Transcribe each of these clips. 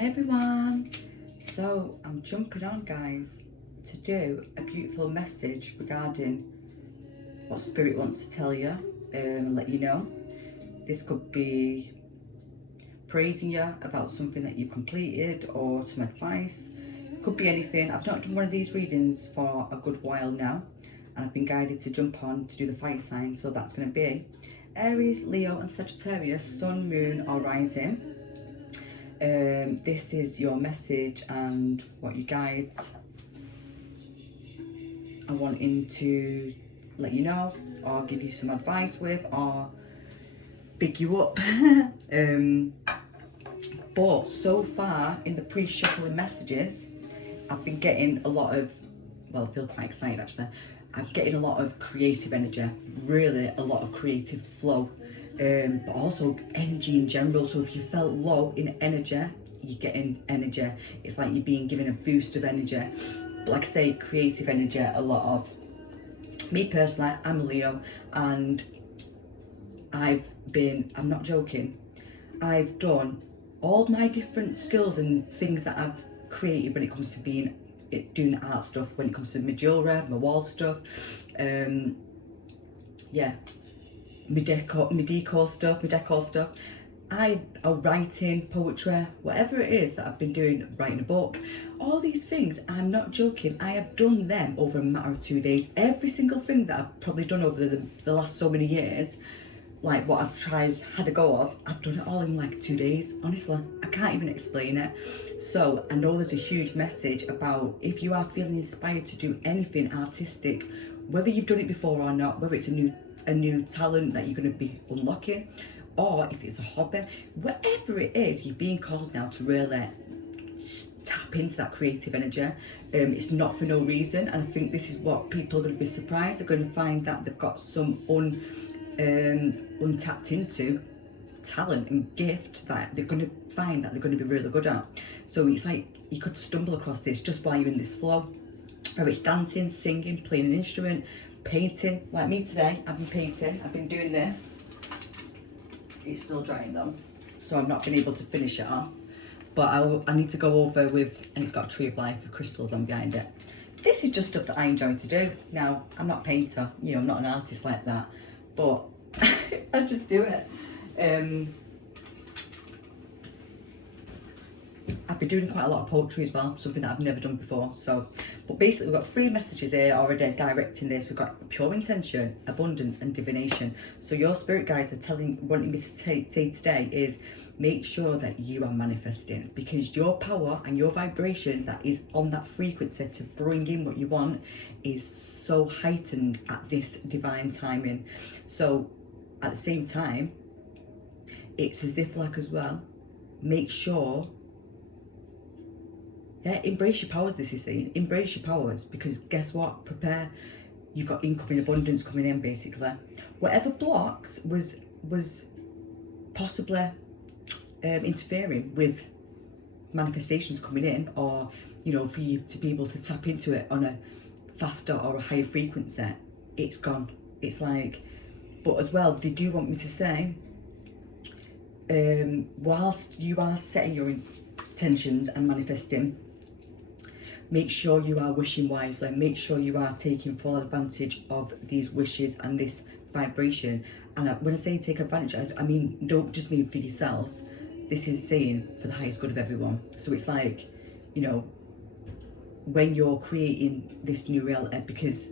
Hi everyone. So I'm jumping on, guys, to do a beautiful message regarding what Spirit wants to tell you and let you know. This could be praising you about something that you've completed or some advice. Could be anything. I've not done one of these readings for a good while now, and I've been guided to jump on to do the fire sign. So that's going to be Aries, Leo and Sagittarius, Sun, Moon or Rising. This is your message and what your guides are wanting to let you know or give you some advice with or big you up. But so far in the pre-shuffling messages, I've been getting a lot of, well, I feel quite excited actually. I'm getting a lot of creative energy, really a lot of creative flow. But also energy in general. So if you felt low in energy, you're getting energy. It's like you're being given a boost of energy. But like I say, creative energy, a lot of. Me personally, I'm a Leo, and I'm not joking, I've done all my different skills and things that I've created when it comes to doing art stuff, when it comes to my jewellery, my wall stuff, yeah, my decor stuff, writing, poetry, whatever it is that I've been doing, writing a book, all these things, I'm not joking, I have done them over a matter of 2 days. Every single thing that I've probably done over the last so many years, like what I've had a go of, I've done it all in like 2 days. Honestly, I can't even explain it. So I know there's a huge message about if you are feeling inspired to do anything artistic, whether you've done it before or not, whether it's a new talent that you're going to be unlocking, or if it's a hobby, whatever it is, you're being called now to really tap into that creative energy. It's not for no reason, and I think this is what people are going to be surprised. They're going to find that they've got some untapped into talent and gift that they're going to find that they're going to be really good at. So it's like you could stumble across this just while you're in this flow, whether it's dancing, singing, playing an instrument, painting. Like me today, I've been painting, I've been doing this. It's still drying though, so I've not been able to finish it off, but I need to go over with, and it's got a tree of life with crystals on behind it. This is just stuff that I enjoy to do. Now, I'm not a painter, you know, I'm not an artist like that, but I just do it. I've been doing quite a lot of poetry as well, something that I've never done before. So, but basically we've got 3 messages here already directing this. We've got pure intention, abundance and divination. So your spirit guides are wanting me to say today is make sure that you are manifesting, because your power and your vibration that is on that frequency to bring in what you want is so heightened at this divine timing. So at the same time, it's as if like as well, make sure, yeah, embrace your powers. This is saying embrace your powers, because guess what, prepare, you've got incoming abundance coming in. Basically whatever blocks was possibly interfering with manifestations coming in, or you know, for you to be able to tap into it on a faster or a higher frequency, it's gone. It's like, but as well, they do want me to say, whilst you are setting your intentions and manifesting, make sure you are wishing wisely. Make sure you are taking full advantage of these wishes and this vibration. And when I say take advantage, I mean, don't just mean for yourself. This is saying for the highest good of everyone. So it's like, you know, when you're creating this new reality, because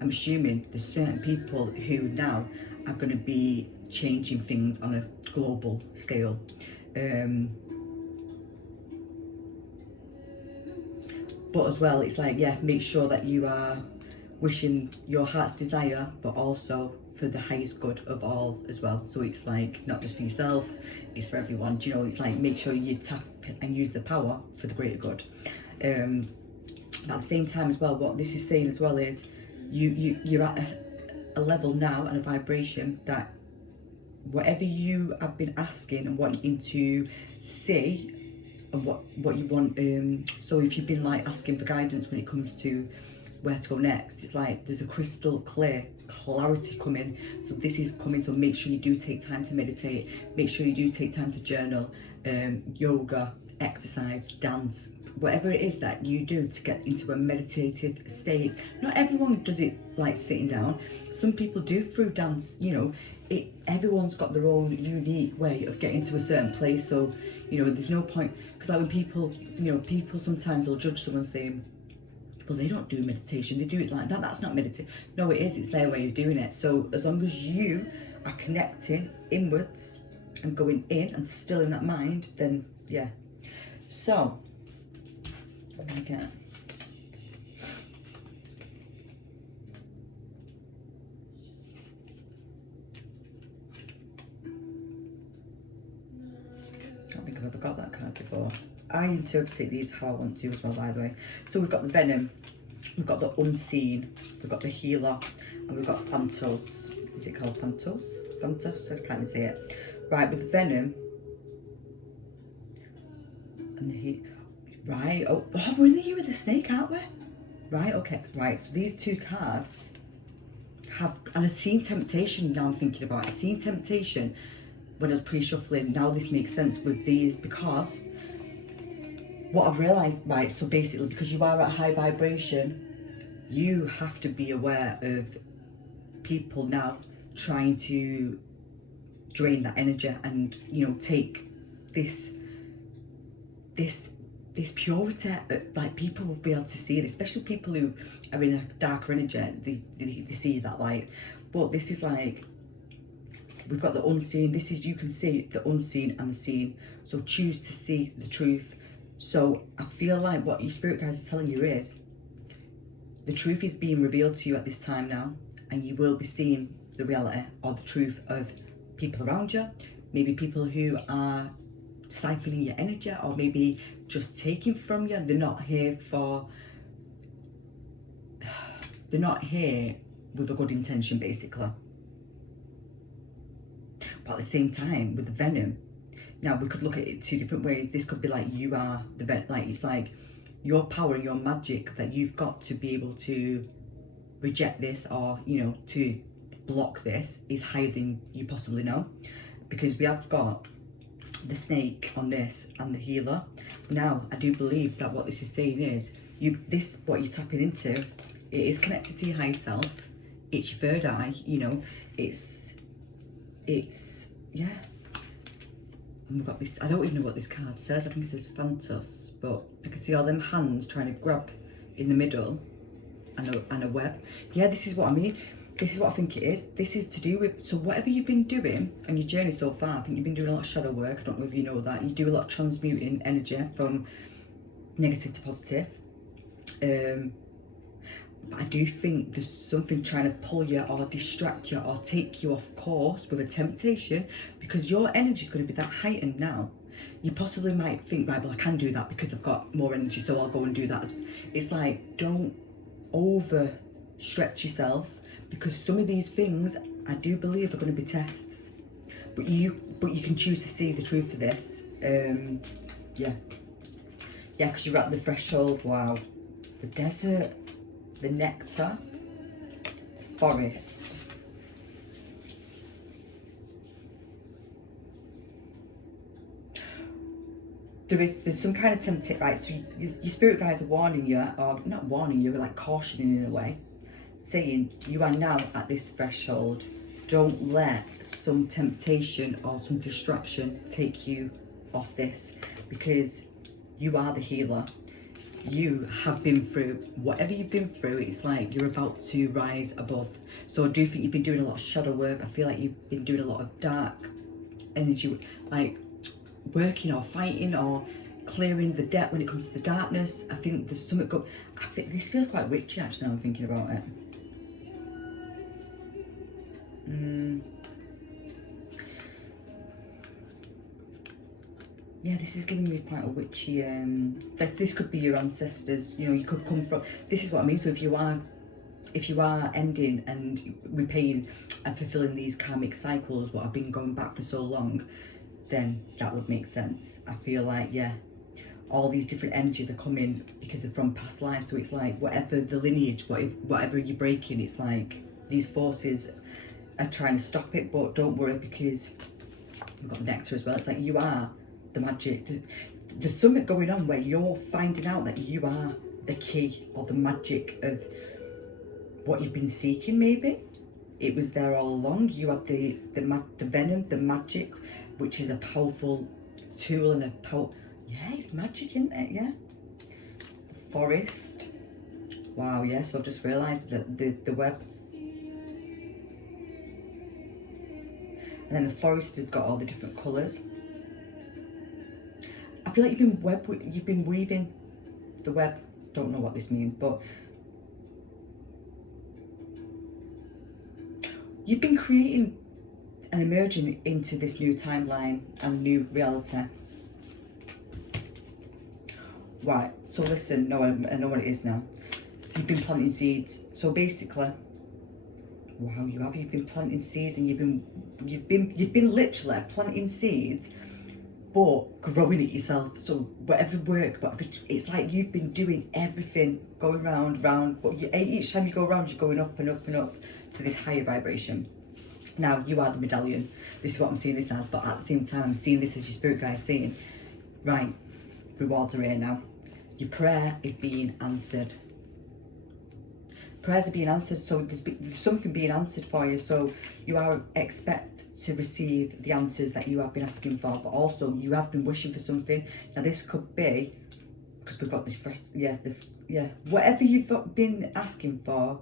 I'm assuming there's certain people who now are going to be changing things on a global scale. But as well, it's like, yeah, make sure that you are wishing your heart's desire, but also for the highest good of all as well. So it's like not just for yourself, it's for everyone. Do you know, it's like make sure you tap and use the power for the greater good. But at the same time as well, what this is saying as well is you're at a level now and a vibration that whatever you have been asking and wanting to see and what you want, so if you've been like asking for guidance when it comes to where to go next, it's like there's a crystal clear clarity coming. So this is coming, so make sure you do take time to meditate, make sure you do take time to journal, yoga, exercise, dance, whatever it is that you do to get into a meditative state. Not everyone does it like sitting down. Some people do through dance, you know. Everyone's got their own unique way of getting to a certain place. So, you know, there's no point, because like when people, you know, people sometimes will judge someone saying, well, they don't do meditation, they do it like that, that's not meditation. No, it is, it's their way of doing it. So as long as you are connecting inwards and going in and still in that mind, then yeah. So what do I get? I don't think I've ever got that card before. I interpret these how I want to as well, by the way. So we've got the venom, we've got the unseen, we've got the healer, and we've got Phantos. Is it called Phantos? Phantos? I can't even say it. Right, with the venom and the heat. Right, oh, we're in the year of the snake, aren't we? Right, okay, right. So these two cards have, and I've seen temptation. Now I'm thinking about it. I've seen temptation when I was pre-shuffling. Now this makes sense with these, because what I've realised, right, so basically because you are at high vibration, you have to be aware of people now trying to drain that energy and, you know, take this purity. Like, people will be able to see it, especially people who are in a darker energy, they see that light. But this is like, we've got the unseen. This is, you can see the unseen and the seen. So choose to see the truth. So I feel like what your spirit guides are telling you is, the truth is being revealed to you at this time now, and you will be seeing the reality or the truth of people around you. Maybe people who are siphoning your energy, or maybe just taking from you. They're not here with a good intention, basically. But at the same time, with the venom, now we could look at it two different ways. This could be like, you are the venom, like it's like your power, your magic that you've got to be able to reject this, or, you know, to block this, is higher than you possibly know. Because we have got the snake on this and the healer. Now I do believe that what this is saying is, what you're tapping into, it is connected to your higher self. It's your third eye, you know. It's yeah. And we've got this, I don't even know what this card says. I think it says Phantos, but I can see all them hands trying to grab in the middle, and a web. Yeah, this is what I mean. This is what I think it is. This is to do with, so whatever you've been doing on your journey so far, I think you've been doing a lot of shadow work. I don't know if you know that. You do a lot of transmuting energy from negative to positive. But I do think there's something trying to pull you or distract you or take you off course with a temptation, because your energy is going to be that heightened now. You possibly might think, right, well, I can do that because I've got more energy, so I'll go and do that. It's like, don't overstretch yourself, because some of these things, I do believe, are going to be tests. But you can choose to see the truth of this. Yeah, because you're at the threshold. Wow, the desert, the nectar, the forest. There's some kind of temptation, right? So your spirit guides are warning you, or not warning you, but like cautioning in a way, saying you are now at this threshold. Don't let some temptation or some distraction take you off this, because you are the healer. You have been through whatever you've been through. It's like you're about to rise above. So I do think you've been doing a lot of shadow work. I feel like you've been doing a lot of dark energy, like working or fighting or clearing the debt when it comes to the darkness. I think there's something I think this feels quite witchy, actually, now I'm thinking about it. Yeah, this is giving me quite a witchy, like this could be your ancestors, you know, you could come from, this is what I mean. So if you are ending and repaying and fulfilling these karmic cycles, what have been going back for so long, then that would make sense. I feel like, yeah, all these different energies are coming because they're from past lives. So it's like, whatever the lineage, whatever you're breaking, it's like these forces are trying to stop it. But don't worry, because we've got nectar as well. It's like you are the magic. There's something going on where you're finding out that you are the key or the magic of what you've been seeking. Maybe it was there all along. You had the venom, the magic, which is a powerful tool and yeah, it's magic, isn't it? Yeah. The forest. Wow, yeah, so I've just realised that the web. And then the forest has got all the different colours. I feel like you've been weaving the web. Don't know what this means, but you've been creating and emerging into this new timeline and new reality. Right, so listen, no, I know what it is now. You've been planting seeds. So basically, wow, you've been planting seeds, and you've been literally planting seeds, but growing it yourself. So whatever work, it's like you've been doing everything, going round, but each time you go around, you're going up and up and up to this higher vibration. Now, you are the medallion. This is what I'm seeing this as, but at the same time, I'm seeing this as your spirit guide saying, right, rewards are here now. Your prayer is being answered. Prayers are being answered, so there's something being answered for you. So you are expect to receive the answers that you have been asking for, but also you have been wishing for something. Now this could be, because we've got this fresh, whatever you've been asking for,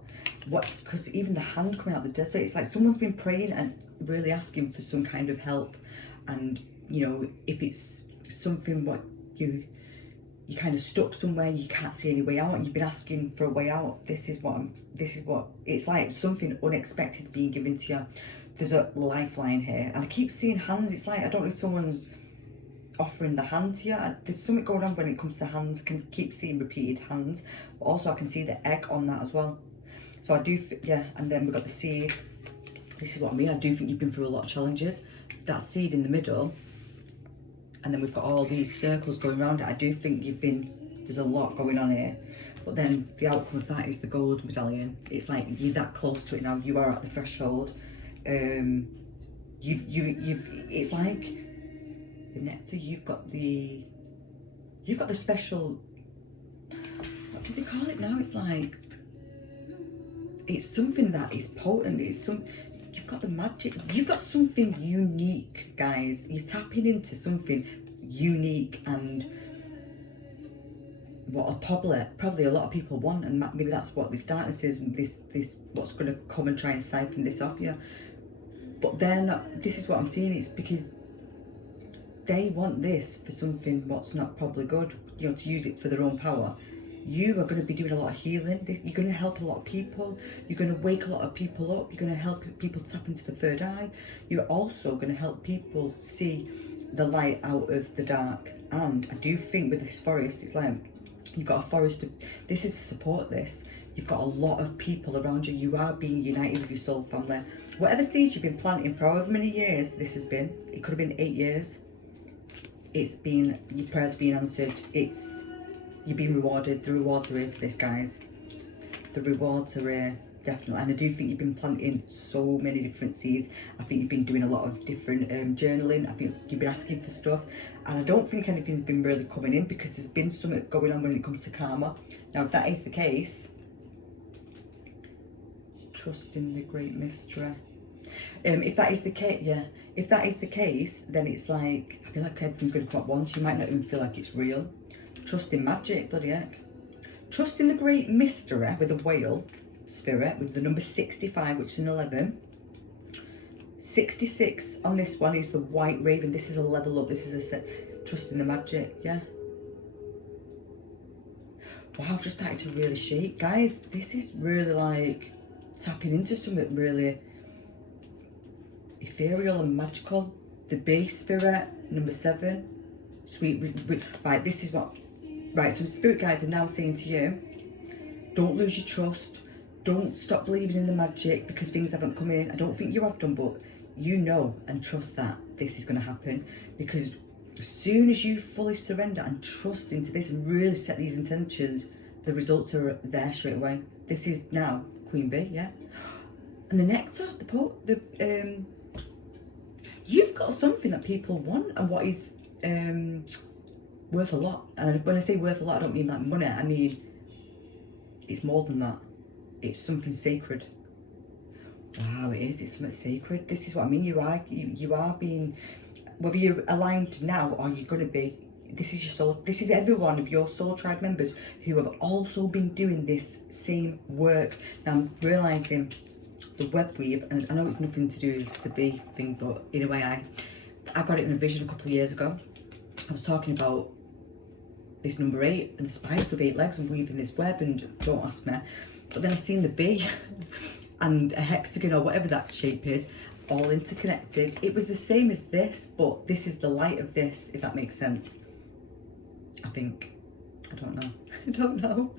because even the hand coming out the desert, it's like someone's been praying and really asking for some kind of help. And you know, if it's something what you kind of stuck somewhere, you can't see any way out, and you've been asking for a way out. This is what it's like. Something unexpected is being given to you. There's a lifeline here, and I keep seeing hands. It's like, I don't know if someone's offering the hand to you. There's something going on when it comes to hands. I can keep seeing repeated hands, but also I can see the egg on that as well. So I do, and then we've got the seed. This is what I mean. I do think you've been through a lot of challenges. That seed in the middle, and then we've got all these circles going around it. I do think there's a lot going on here. But then the outcome of that is the gold medallion. It's like you're that close to it now. You are at the threshold. It's like the nectar. You've got the special, what do they call it now? It's like, it's something that is potent. You've got the magic. You've got something unique, guys. You're tapping into something unique, and what probably a lot of people want, and maybe that's what this darkness is, and this what's going to come and try and siphon this off you. But then this is what I'm seeing. It's because they want this for something what's not probably good, you know, to use it for their own power. You are going to be doing a lot of healing. You're going to help a lot of people. You're going to wake a lot of people up. You're going to help people tap into the third eye. You're also going to help people see the light out of the dark. And I do think with this forest, it's like you've got a forest. This is to support this. You've got a lot of people around you. You are being united with your soul family. Whatever seeds you've been planting for however many years this has been, it could have been 8 years. Your prayers being answered. You're being rewarded. The rewards are here for this, guys. The rewards are here, definitely. And I do think you've been planting so many different seeds. I think you've been doing a lot of different journaling. I think you've been asking for stuff. And I don't think anything's been really coming in, because there's been something going on when it comes to karma. Now, if that is the case, trust in the great mystery. If that is the case, then it's like, I feel like everything's going to come at once. You might not even feel like it's real. Trust in magic, bloody heck. Trust in the great mystery with a whale spirit, with the number 65, which is an 11. 66 on this one is the white raven. This is a level up. This is a set. Trust in the magic, yeah. Wow, I've just started to really shake. Guys, this is really like tapping into something really ethereal and magical. The base spirit, number 7. Sweet, right, this is what, right, so the spirit guides are now saying to you, don't lose your trust, don't stop believing in the magic because things haven't come in. I don't think you have done, but you know and trust that this is going to happen, because as soon as you fully surrender and trust into this and really set these intentions, the results are there straight away. This is now Queen Bee, yeah. And the nectar, you've got something that people want, and what is worth a lot. And when I say worth a lot, I don't mean like money. I mean, it's more than that. It's something sacred. Wow, it is. It's something sacred. This is what I mean. You are being, whether you're aligned now or you're going to be, this is your soul. This is every one of your soul tribe members who have also been doing this same work. Now I'm realising the web weave, and I know it's nothing to do with the bee thing, but in a way I got it in a vision a couple of years ago. I was talking about this number 8 and the spiders with 8 legs and weaving this web, and don't ask me. But then I seen the bee and a hexagon or whatever that shape is, all interconnected. It was the same as this, but this is the light of this, if that makes sense. I think. I don't know. I don't know.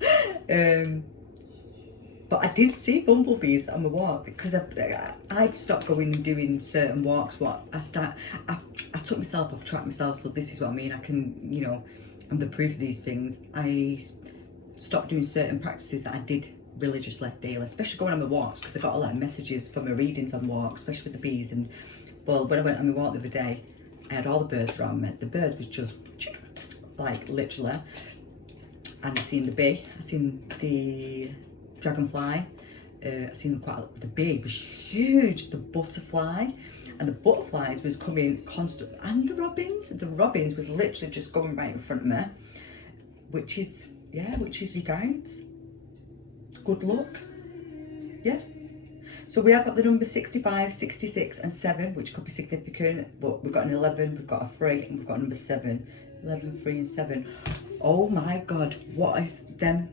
But I did see bumblebees on my walk because I'd stopped going and doing certain walks. I took myself off track myself, so this is what I mean. I can, you know, I'm the proof of these things. I stopped doing certain practices that I did religiously daily, especially going on my walks, because I got a lot of messages from my readings on walks, especially with the bees. And well, when I went on my walk the other day, I had all the birds around me. The birds was just like literally, and I seen the bee, I seen the dragonfly, I've seen them quite a lot. The bee was huge, the butterfly, and the butterflies was coming constant, and the robins was literally just going right in front of me, which is your guides. Good luck. Yeah. So we have got the number 65, 66 and 7, which could be significant, but we've got an 11, we've got a 3, and we've got number 7. 11, 3 and 7. Oh my God, what is them?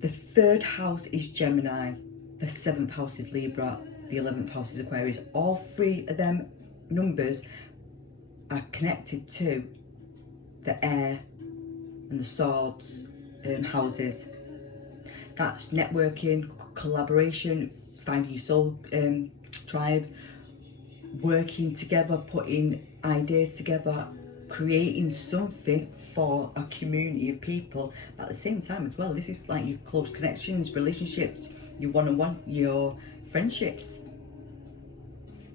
The 3rd house is Gemini, the 7th house is Libra, the 11th house is Aquarius. All 3 of them numbers are connected to the air and the swords houses. That's networking, collaboration, finding your soul tribe, working together, putting ideas together, creating something for a community of people. But at the same time as well, this is like your close connections, relationships, your one-on-one, your friendships.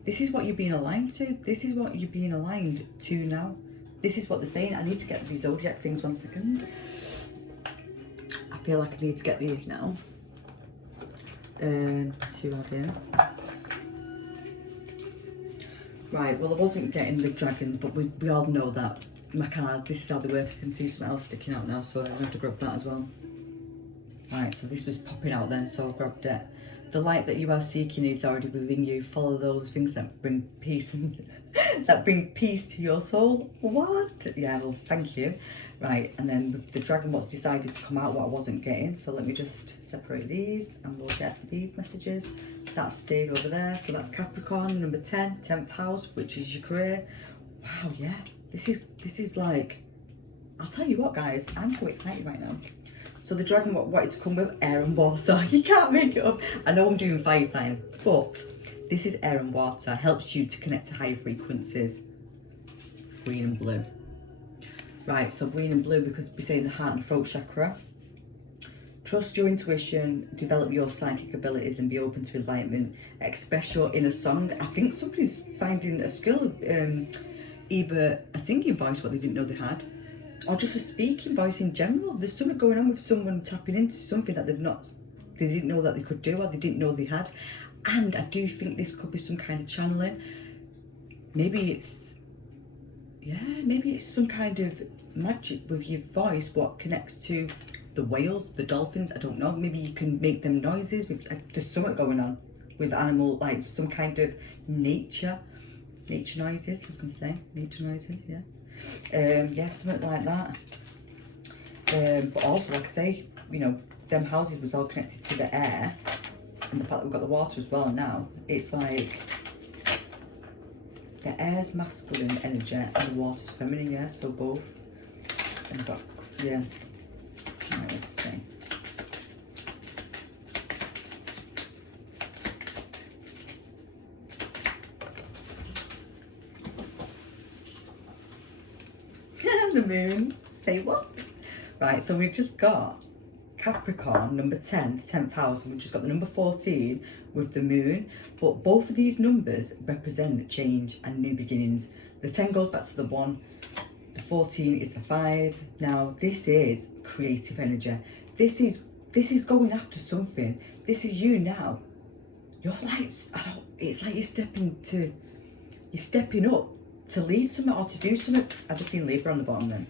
This is what you're being aligned to. This is what you're being aligned to now. This is what they're saying. I need to get these zodiac things 1 second. I feel like I need to get these now. To add in. Right, well I wasn't getting the dragons, but we all know that my card, this is how they work. I can see something else sticking out now, so I'm going to have to grab that as well. Right, so this was popping out then, so I grabbed it. The light that you are seeking is already within you. Follow those things that bring peace and that bring peace to your soul. What? Yeah, well, thank you. Right, and then with the dragon, what's decided to come out, what I wasn't getting. So let me just separate these, and we'll get these messages. That stayed over there. So that's Capricorn, number 10, 10th house, which is your career. Wow, yeah. This is like, I'll tell you what, guys, I'm so excited right now. So the dragon wanted to come with air and water. You can't make it up. I know I'm doing fire signs, but this is air and water. Helps you to connect to higher frequencies. Green and blue. Right, so green and blue, because we're saying the heart and throat chakra. Trust your intuition, develop your psychic abilities and be open to enlightenment. Express your inner song. I think somebody's finding a skill of either a singing voice, what they didn't know they had, or just a speaking voice in general. There's something going on with someone tapping into something that they didn't know that they could do, or they didn't know they had. And I do think this could be some kind of channeling. Maybe it's some kind of magic with your voice, what connects to the whales, the dolphins, I don't know. Maybe you can make them noises. There's something going on with animal, like some kind of nature noises, I was going to say, nature noises, yeah. Yeah, something like that. But also, like I say, you know, them houses was all connected to the air, and the fact that we've got the water as well now, it's like the air's masculine energy and the water's feminine, yeah, so both. And we've got, yeah. Right, let's see. The moon. Say what? Right, so we've just got Capricorn, number 10, the 10th house, and we've just got the number 14 with the moon. But both of these numbers represent change and new beginnings. The 10 goes back to the 1. The 14 is the 5. Now, this is creative energy. This is going after something. This is you now. You're like, it's like you're stepping up to lead something or to do something. I just seen Libra on the bottom then.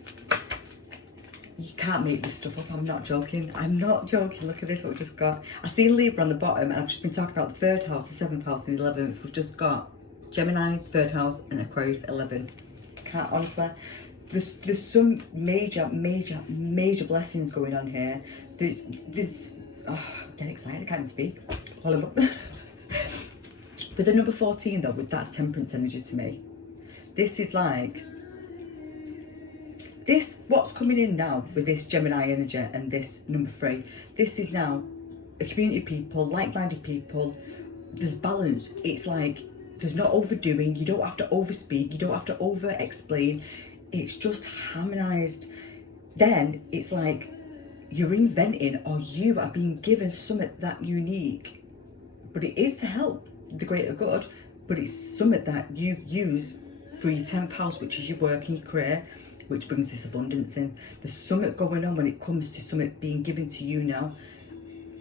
You can't make this stuff up. I'm not joking. I'm not joking. Look at this, what we just got. I see Libra on the bottom, and I've just been talking about the 3rd house, the 7th house, and the 11th. We've just got Gemini, 3rd house, and Aquarius, 11. Can't, honestly. There's some major blessings going on here. There's oh, I'm dead excited. I can't even speak. But the number 14 though, that's temperance energy to me. This is like, what's coming in now with this Gemini energy and this number 3, this is now a community of people, like-minded people. There's balance. It's like, there's no overdoing. You don't have to overspeak. You don't have to over-explain. It's just harmonized. Then it's like you're inventing, or you are being given something that unique, but it is to help the greater good, but it's something that you use for your 10th house, which is your work and your career, which brings this abundance in. There's something going on when it comes to something being given to you now,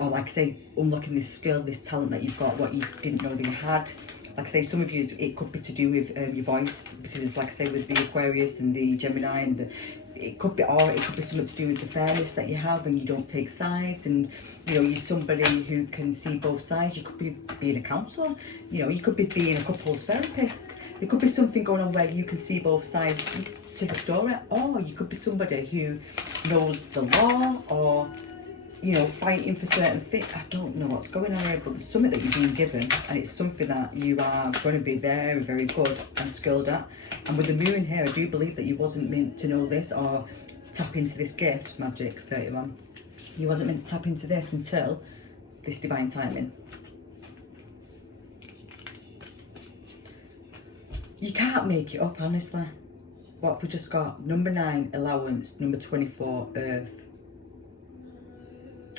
or like I say, unlocking this skill, this talent that you've got, what you didn't know that you had. Like I say, some of you, it could be to do with your voice, because like I say, with the Aquarius and the Gemini, and it could be something to do with the fairness that you have, and you don't take sides, and you know, you're somebody who can see both sides. You could be being a counsellor, you know, you could be being a couples therapist. There could be something going on where you can see both sides to the story, or you could be somebody who knows the law, or you know, fighting for certain things. I don't know what's going on here, but there's something that you're being given, and it's something that you are going to be very, very good and skilled at. And with the moon here, I do believe that you wasn't meant to know this or tap into this gift, Magic 31. You wasn't meant to tap into this until this divine timing. You can't make it up, honestly. What have we just got? Number 9, allowance. Number 24, earth.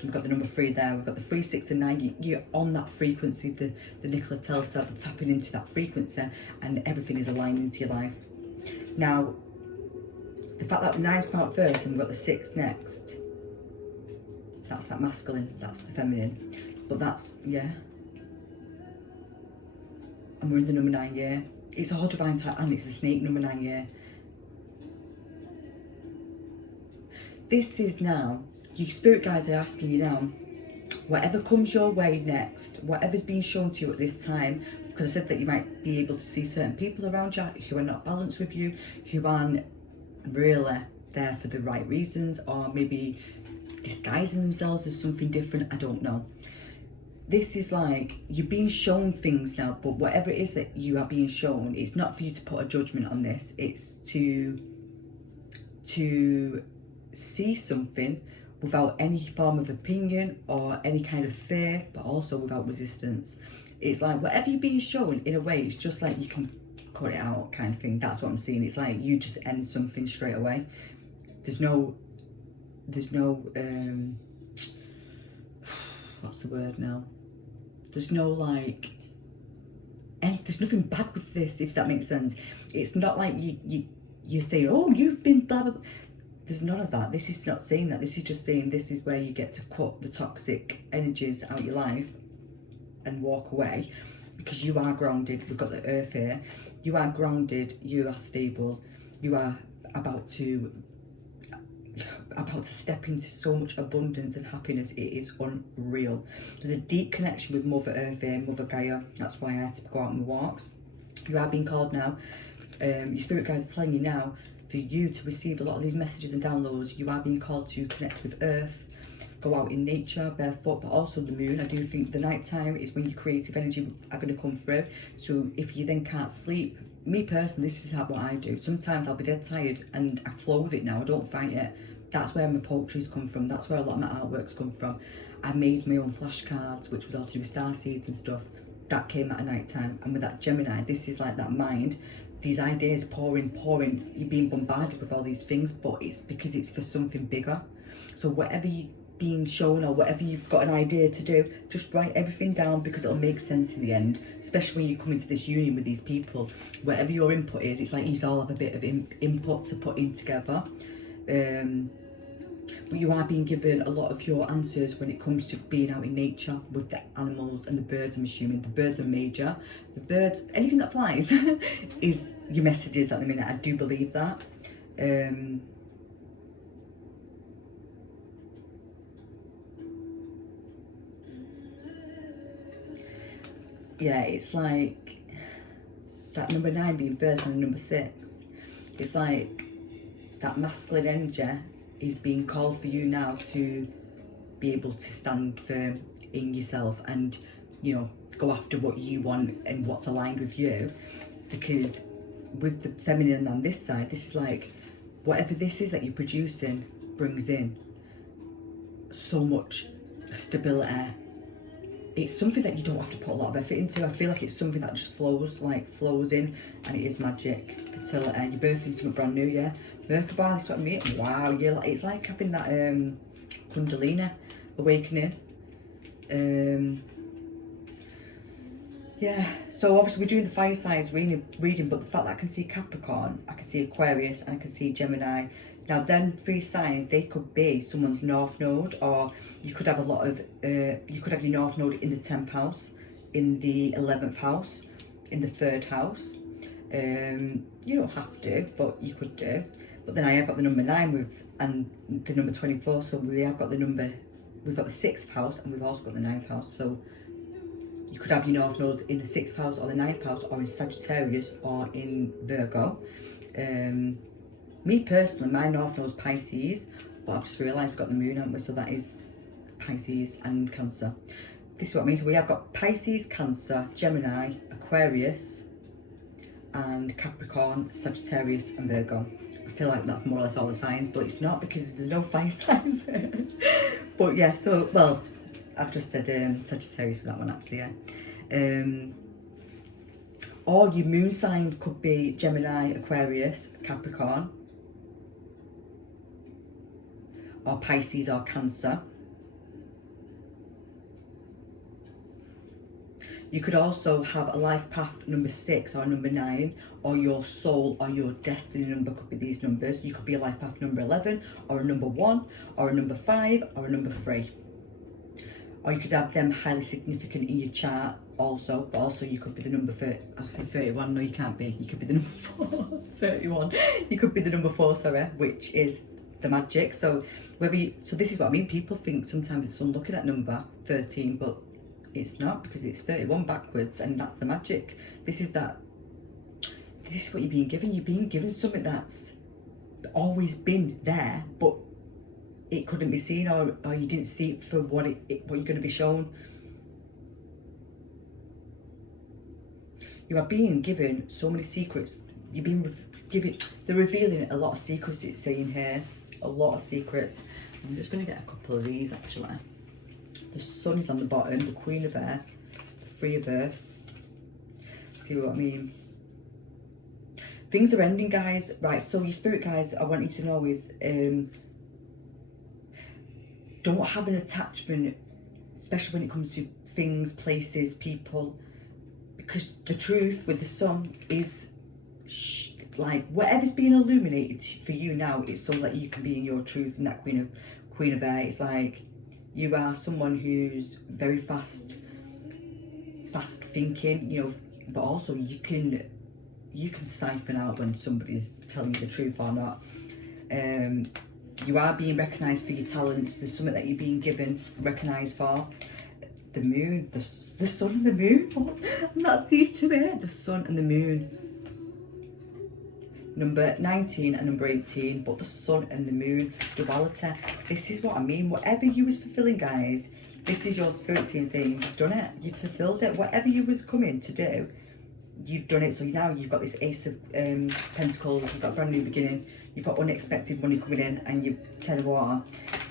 We've got the number 3 there. We've got the 3, 6 and 9. You're on that frequency. The Nikola Tesla, tapping into that frequency, and everything is aligning into your life. Now, the fact that the 9's come out first and we've got the 6 next, that's that masculine, that's the feminine. But that's, yeah. And we're in the number 9 year. It's a whole divine type, and it's a snake number 9 year. This is now, your spirit guides are asking you now, whatever comes your way next, whatever's being shown to you at this time, because I said that you might be able to see certain people around you who are not balanced with you, who aren't really there for the right reasons, or maybe disguising themselves as something different, I don't know. This is like, you're being shown things now, but whatever it is that you are being shown, it's not for you to put a judgment on this, it's to see something without any form of opinion or any kind of fear, but also without resistance. It's like whatever you're being shown, in a way, it's just like you can cut it out kind of thing. That's what I'm seeing. It's like you just end something straight away. There's no what's the word now? There's no like, there's nothing bad with this, if that makes sense. It's not like you're saying, oh, you've been blah, blah, blah. There's none of that. This is not saying that. This is just saying this is where you get to cut the toxic energies out of your life and walk away, because you are grounded. We've got the earth here. You are grounded. You are stable. You are about to step into so much abundance and happiness. It is unreal. There's a deep connection with Mother Earth here, Mother Gaia. That's why I had to go out on the walks. You are being called now. Your spirit guides are telling you now, for you to receive a lot of these messages and downloads, you are being called to connect with Earth, go out in nature, barefoot, but also the moon. I do think the night time is when your creative energy are going to come through. So if you then can't sleep, me personally, this is what I do. Sometimes I'll be dead tired and I flow with it now. I don't fight it. That's where my poetry's come from. That's where a lot of my artwork's come from. I made my own flashcards, which was all to do with star seeds and stuff. That came at night time. And with that Gemini, this is like that mind. These ideas pouring, you're being bombarded with all these things, but it's because it's for something bigger. So whatever being shown or whatever you've got an idea to do, just write everything down, because it'll make sense in the end, especially when you come into this union with these people. Whatever your input is, it's like you all have a bit of input to put in together. But you are being given a lot of your answers when it comes to being out in nature with the animals and the birds. I'm assuming the birds are major. The birds, anything that flies is your messages at the minute. I do believe that. Yeah, it's like that number 9 being first and number 6. It's like that masculine energy is being called for you now to be able to stand firm in yourself and, you know, go after what you want and what's aligned with you. Because with the feminine on this side, this is like whatever this is that you're producing brings in so much stability. It's something that you don't have to put a lot of effort into. I feel like it's something that just flows in, and it is magic. Fertility, you're birthing something brand new, yeah. Merkaba, this is what I mean. Wow, yeah, it's like having that Kundalini awakening. Yeah, so obviously we're doing the fire signs reading, but the fact that I can see Capricorn, I can see Aquarius, and I can see Gemini. Now, them 3 signs, they could be someone's North Node, or you could have a lot of, you could have your North Node in the 10th house, in the 11th house, in the 3rd house. You don't have to, but you could do. But then I have got the number 9 and the number 24, so we have got the number, we've got the 6th house, and we've also got the 9th house. So you could have your North Nodes in the 6th house or the 9th house, or in Sagittarius or in Virgo. Me personally, my North Node's Pisces, but I've just realised we've got the moon, haven't we? So that is Pisces and Cancer. This is what I mean. So we have got Pisces, Cancer, Gemini, Aquarius, and Capricorn, Sagittarius, and Virgo. I feel like that's more or less all the signs, but it's not, because there's no fire signs. But yeah, so, well, I've just said Sagittarius for that one, actually, yeah. Or your moon sign could be Gemini, Aquarius, Capricorn, or Pisces or Cancer. You could also have a life path number 6 or number 9, or your soul or your destiny number could be these numbers. You could be a life path number 11, or a number 1, or a number 5, or a number 3. Or you could have them highly significant in your chart also, but also you could be the number 30, I was saying 31, no you can't be, you could be the number 4, 31, you could be the number 4, sorry, which is the magic. So whether you, so this is what I mean, people think sometimes it's unlucky, that number 13, but it's not, because it's 31 backwards, and that's the magic. This is what you're being given. You're being given something that's always been there, but it couldn't be seen, or you didn't see it for what you're going to be shown. You are being given so many secrets. You're being given, they're revealing a lot of secrets, it's saying here. A lot of secrets. I'm just going to get a couple of these, actually. The Sun is on the bottom, the Queen of Earth, the Three of Earth. See what I mean? Things are ending, guys. Right, so your spirit guys, I want you to know is, don't have an attachment, especially when it comes to things, places, people, because the truth with the Sun is like whatever's being illuminated for you now, it's so that you can be in your truth. And that Queen of Air, it's like you are someone who's very fast thinking, you know, but also you can siphon out when somebody's telling you the truth or not. You are being recognised for your talents. There's something that you're being given, recognised for. The moon, the sun and the moon. And that's these two here, the sun and the moon. Number 19 and number 18, but the sun and the moon, duality. This is what I mean. Whatever you was fulfilling, guys, this is your spirit team saying you've done it, you've fulfilled it. Whatever you was coming to do, you've done it. So now you've got this Ace of Pentacles, you've got a brand new beginning, you've got unexpected money coming in, and you're 10 of water.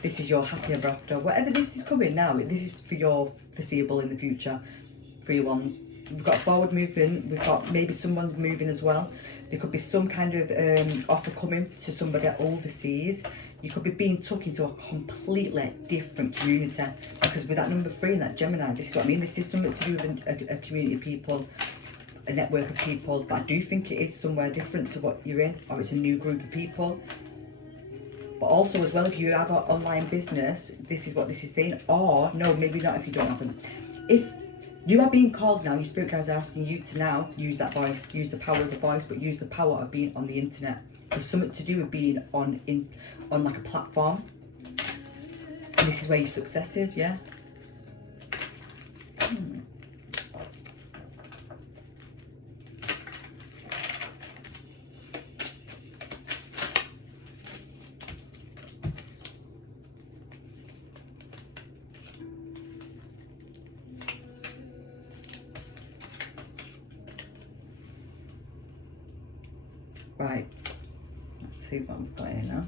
This is your happy ever after. Whatever this is coming now, this is for your foreseeable in the future. 3 wands, we've got forward movement, we've got maybe someone's moving as well. There could be some kind of offer coming to somebody overseas. You could be being took into a completely different community, because with that number 3 and that Gemini, this is what I mean. This is something to do with a community of people, a network of people, but I do think it is somewhere different to what you're in, or it's a new group of people. But also as well, if you have an online business, this is what this is saying. Or no, maybe not if you don't have them. If you are being called now, your spirit guides are asking you to now use that voice, use the power of the voice, but use the power of being on the internet. There's something to do with being on like a platform. And this is where your success is, yeah. Right, let's see what I'm got here now.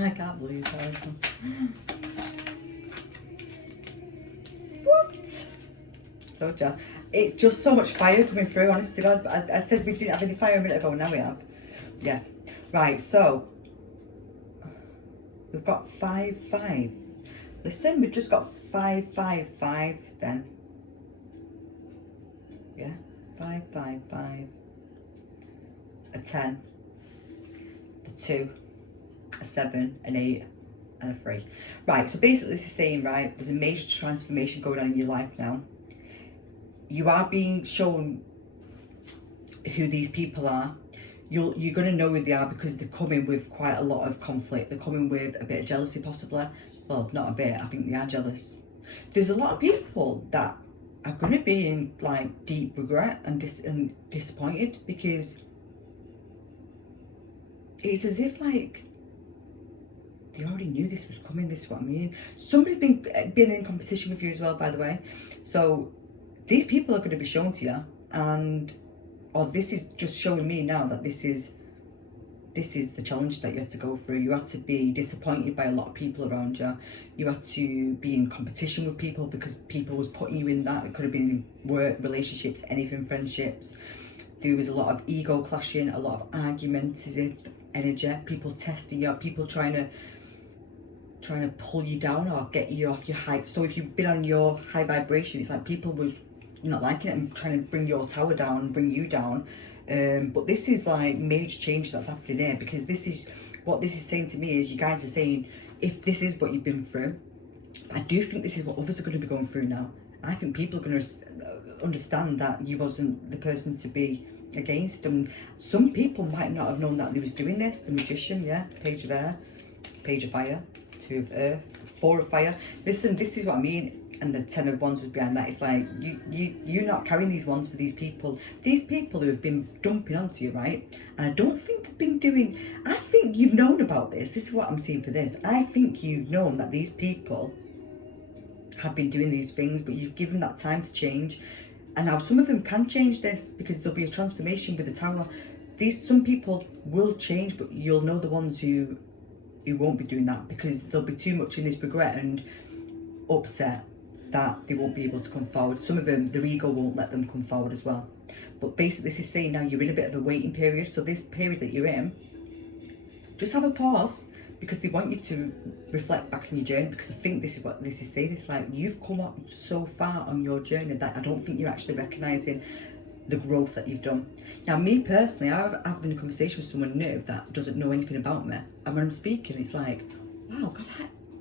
I can't believe that. What? So jealous. It's just so much fire coming through, honest to God. But I said we didn't have any fire a minute ago, now we have. Yeah. Right, so we've got 5, 5. Listen, we've just got 5, 5, 5 then. Yeah. 5, 5, 5. A 10. A 2. A 7, an 8, and a 3. Right, so basically this is saying, right, there's a major transformation going on in your life now. You are being shown who these people are. You're going to know who they are, because they're coming with quite a lot of conflict. They're coming with a bit of jealousy possibly. Well, not a bit, I think they are jealous. There's a lot of people that are going to be in like deep regret and disappointed, because it's as if like they already knew this was coming. This is what I mean. Somebody's been in competition with you as well, by the way. So these people are going to be shown to you, and or this is just showing me now that this is the challenge that you had to go through. You had to be disappointed by a lot of people around you. You had to be in competition with people because people was putting you in that. It could have been in work, relationships, anything, friendships. There was a lot of ego clashing, a lot of argumentative energy, people testing you, people trying to pull you down or get you off your high. So if you've been on your high vibration, it's like people was not liking it and trying to bring your tower down and bring you down. But this is like major change that's happening here, because this is what this is saying to me is you guys are saying, if this is what you've been through, I do think this is what others are going to be going through now. I think people are going to understand that you wasn't the person to be against, and some people might not have known that they was doing this. The Magician, yeah, Page of Air, Page of Fire, 2 of Earth, 4 of Fire. Listen, this is what I mean. And the 10 of Wands was behind that. It's like you're not carrying these wands for these people who have been dumping onto you, right? And I don't think they've been doing, I think you've known about this. This is what I'm seeing for this. I think you've known that these people have been doing these things, but you've given that time to change. And now some of them can change this, because there'll be a transformation with the Tower. Some people will change, but you'll know the ones who won't be doing that, because they'll be too much in this regret and upset that they won't be able to come forward. Some of them, their ego won't let them come forward as well. But basically this is saying now you're in a bit of a waiting period. So this period that you're in, just have a pause, because they want you to reflect back on your journey, because I think this is what this is saying. It's like you've come up so far on your journey that I don't think you're actually recognising the growth that you've done. Now me personally, I've been in a conversation with someone new that doesn't know anything about me, and when I'm speaking it's like, wow, God,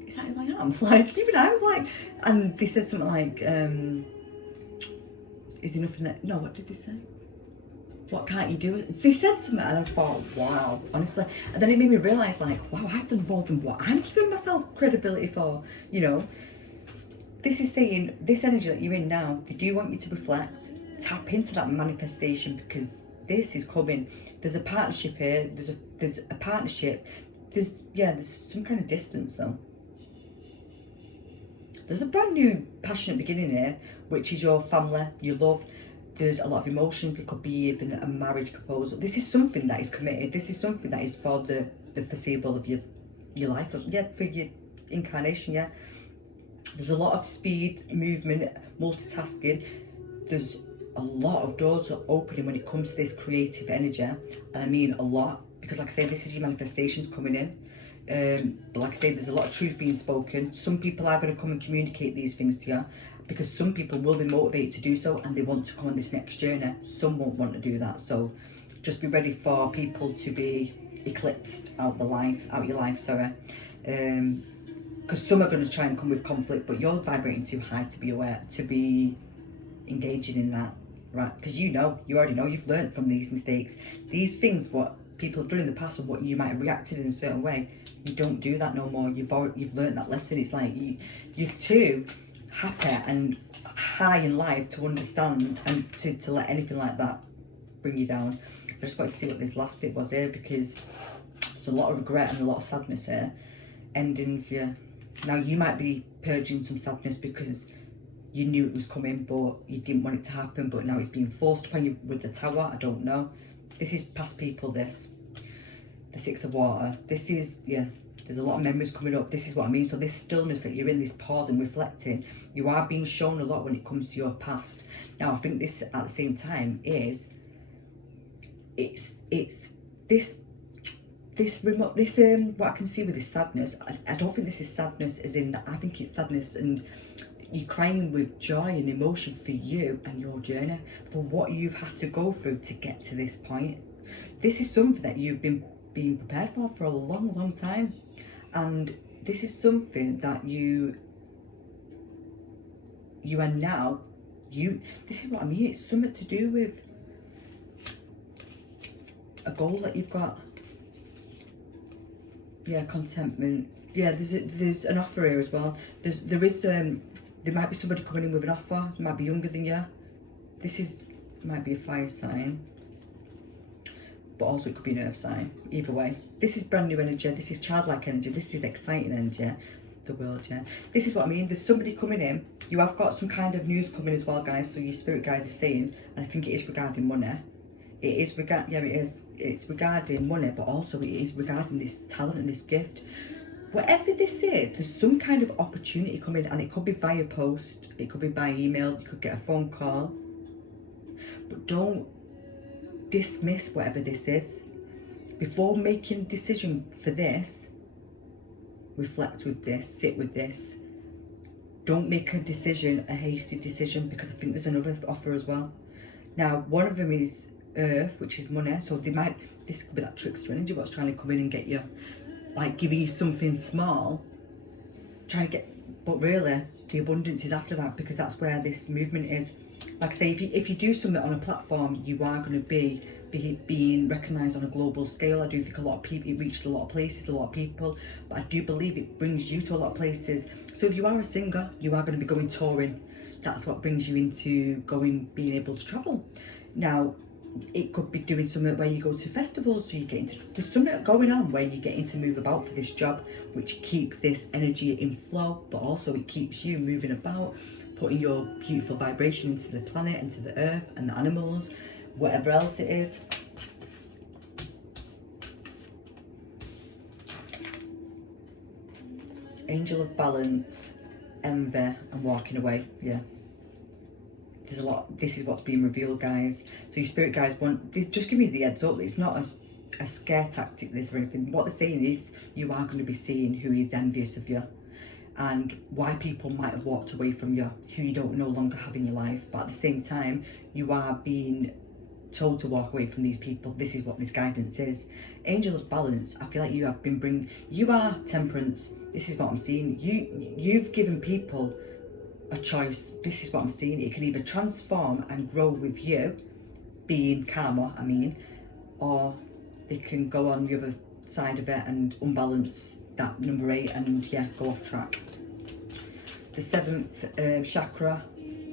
is that who I am? Like, even I was like, and they said something like, is there nothing that, no, what did they say? What can't you do? They said something, and I thought, wow, honestly. And then it made me realise, like, wow, I've done more than what I'm giving myself credibility for, you know. This is saying, this energy that you're in now, they do want you to reflect, tap into that manifestation, because this is coming. There's a partnership here, there's a partnership. There's some kind of distance though. There's a brand new passionate beginning here, which is your family, your love. There's a lot of emotions. It could be even a marriage proposal. This is something that is committed. This is something that is for the foreseeable of your life. Yeah, for your incarnation, yeah. There's a lot of speed, movement, multitasking. There's a lot of doors are opening when it comes to this creative energy, and I mean a lot, because like I say, this is your manifestations coming in. But like I say, there's a lot of truth being spoken. Some people are going to come and communicate these things to you, because some people will be motivated to do so and they want to come on this next journey. Some won't want to do that, so just be ready for people to be eclipsed out your life, sorry. Because some are going to try and come with conflict, but you're vibrating too high to be aware, to be engaging in that, right? Because you already know, you've learned from these mistakes. These things, what people have done in the past and what you might have reacted in a certain way, you don't do that no more. You've learned that lesson. It's like you're too happy and high in life to understand and to let anything like that bring you down. I just wanted to see what this last bit was here, because there's a lot of regret and a lot of sadness here. Endings, yeah. Now you might be purging some sadness because you knew it was coming, but you didn't want it to happen, but now it's being forced upon you with the Tower. I don't know. This is past people, this. The Six of Water. This is, yeah, there's a lot of memories coming up. This is what I mean. So this stillness that you're in, this pause and reflecting, you are being shown a lot when it comes to your past. Now, I think this, at the same time, is, it's this what I can see with this sadness, I don't think this is sadness as in that. I think it's sadness and you're crying with joy and emotion for you and your journey, for what you've had to go through to get to this point. This is something that you've been being prepared for a long time, and this is something that you are now, this is what I mean. It's something to do with a goal that you've got. Yeah, contentment. Yeah, there's an offer here as well. There might be somebody coming in with an offer. Might be younger than you. Might be a fire sign, but also it could be an earth sign. Either way, this is brand new energy. This is childlike energy. This is exciting energy. The world, yeah. This is what I mean. There's somebody coming in. You have got some kind of news coming as well, guys. So your spirit guides are saying, and I think it is regarding money. It is it's regarding money, but also it is regarding this talent and this gift. Whatever this is, there's some kind of opportunity coming, and it could be via post, it could be by email, you could get a phone call. But don't dismiss whatever this is. Before making a decision for this, reflect with this, sit with this. Don't make a decision, a hasty decision, because I think there's another offer as well. Now, one of them is earth, which is money. So this could be that trickster energy, what's trying to come in and get you, like giving you something small, but really the abundance is after that, because that's where this movement is. Like I say, if you do something on a platform, you are going to be being recognised on a global scale. I do think a lot of people, it reaches a lot of places, a lot of people, but I do believe it brings you to a lot of places. So if you are a singer, you are going to be going touring. That's what brings you into being able to travel. Now, it could be doing something where you go to festivals, so you get into, there's something going on where you're getting to move about for this job, which keeps this energy in flow, but also it keeps you moving about, putting your beautiful vibration into the planet, into the earth and the animals, whatever else it is. Angel of Balance, envy and walking away. Yeah, there's a lot. This is what's being revealed, guys. So your spirit guys just give me the heads up. It's not a scare tactic, this or anything. What they're saying is you are going to be seeing who is envious of you, and why people might have walked away from you, who you don't no longer have in your life. But at the same time, you are being told to walk away from these people. This is what this guidance is. Angel of Balance, I feel like you have been you are Temperance. This is what I'm seeing. You've given people a choice. This is what I'm seeing. It can either transform and grow with you, being karma, I mean, or they can go on the other side of it and unbalance that number 8 and yeah, go off track. The 7th chakra,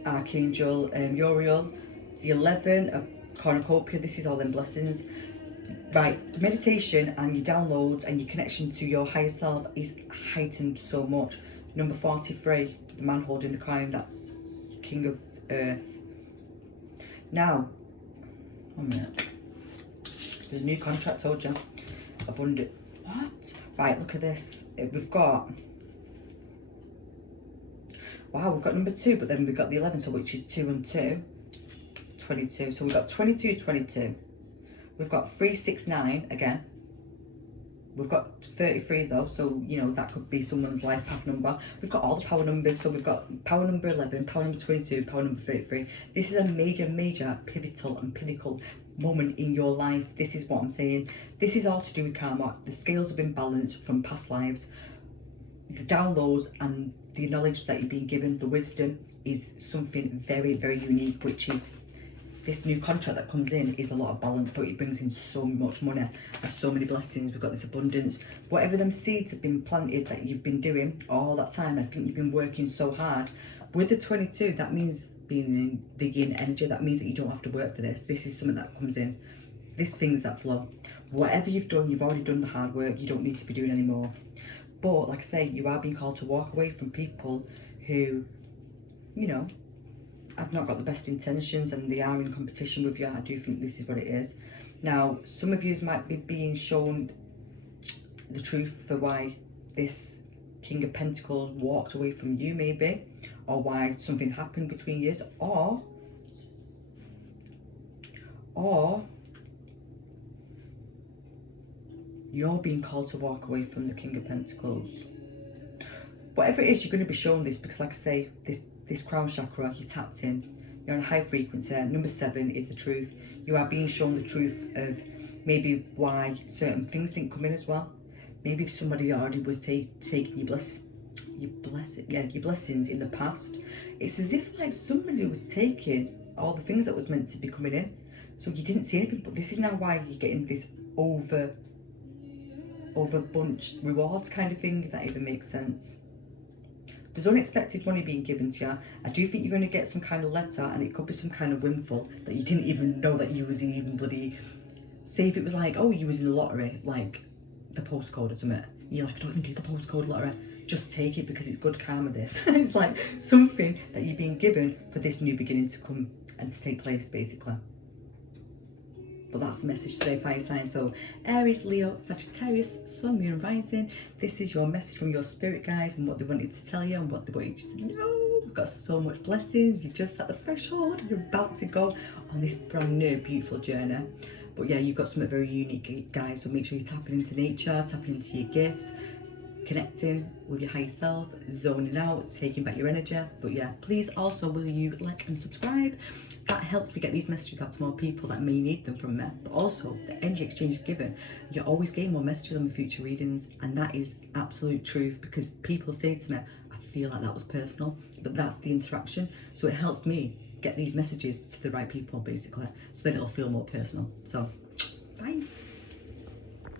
Archangel Uriel. The 11 cornucopia. This is all them blessings. Right, meditation and your downloads and your connection to your higher self is heightened so much. Number 43, The man holding the coin, that's King of Earth. Now, 1 minute. There's a new contract, told you. Abundant. What? Right, look at this. We've got... Wow, we've got number 2, but then we've got the 11, so which is 2 and 2. 22. So we've got 22, 22. We've got 369 again. We've got 33 though, so you know that could be someone's life path number. We've got all the power numbers, so we've got power number 11, power number 22, power number 33. This is a major pivotal and pinnacle moment in your life. This is what I'm saying. This is all to do with karma. The scales have been balanced from past lives. The downloads and the knowledge that you've been given, the wisdom, is something very unique, which is this new contract that comes in is a lot of balance, but it brings in so much money and so many blessings. We've got this abundance. Whatever them seeds have been planted that you've been doing all that time, I think you've been working so hard. With the 22, that means being in the yin energy. That means that you don't have to work for this. This is something that comes in. These things that flow. Whatever you've done, you've already done the hard work. You don't need to be doing anymore. But like I say, you are being called to walk away from people who, you know, I've not got the best intentions and they are in competition with you. I do think this is what it is. Now, some of you might be being shown the truth for why this King of Pentacles walked away from you, maybe, or why something happened between you, or you're being called to walk away from the King of Pentacles. Whatever it is, you're going to be shown this, because like I say, this crown chakra, you tapped in, you're on a high frequency. Number 7 is the truth. You are being shown the truth of maybe why certain things didn't come in as well. Maybe somebody already was taking your blessings in the past. It's as if like somebody was taking all the things that was meant to be coming in, so you didn't see anything. But this is now why you're getting this over bunched rewards kind of thing, if that even makes sense. There's unexpected money being given to you. I do think you're going to get some kind of letter, and it could be some kind of windfall that you didn't even know that you was even bloody... Say if it was like, oh, you was in the lottery, like the postcode or something. You're like, I don't even do the postcode lottery. Just take it because it's good karma, this. It's like something that you've been given for this new beginning to come and to take place, basically. But that's the message today, fire sign. So Aries, Leo, Sagittarius, Sun, Moon, Rising. This is your message from your spirit guides and what they wanted to tell you and what they wanted you to know. We've got so much blessings. You're just at the threshold. You're about to go on this brand new, beautiful journey. But yeah, you've got something very unique, guys. So make sure you're tapping into nature, tapping into your gifts, connecting with your higher self, zoning out, taking back your energy. But yeah, please also will you like and subscribe. That helps me get these messages out to more people that may need them from me. But also the energy exchange is given. You always gain more messages on the future readings, and that is absolute truth, because people say to me, I feel like that was personal, but that's the interaction. So it helps me get these messages to the right people, basically, so then it'll feel more personal. So bye.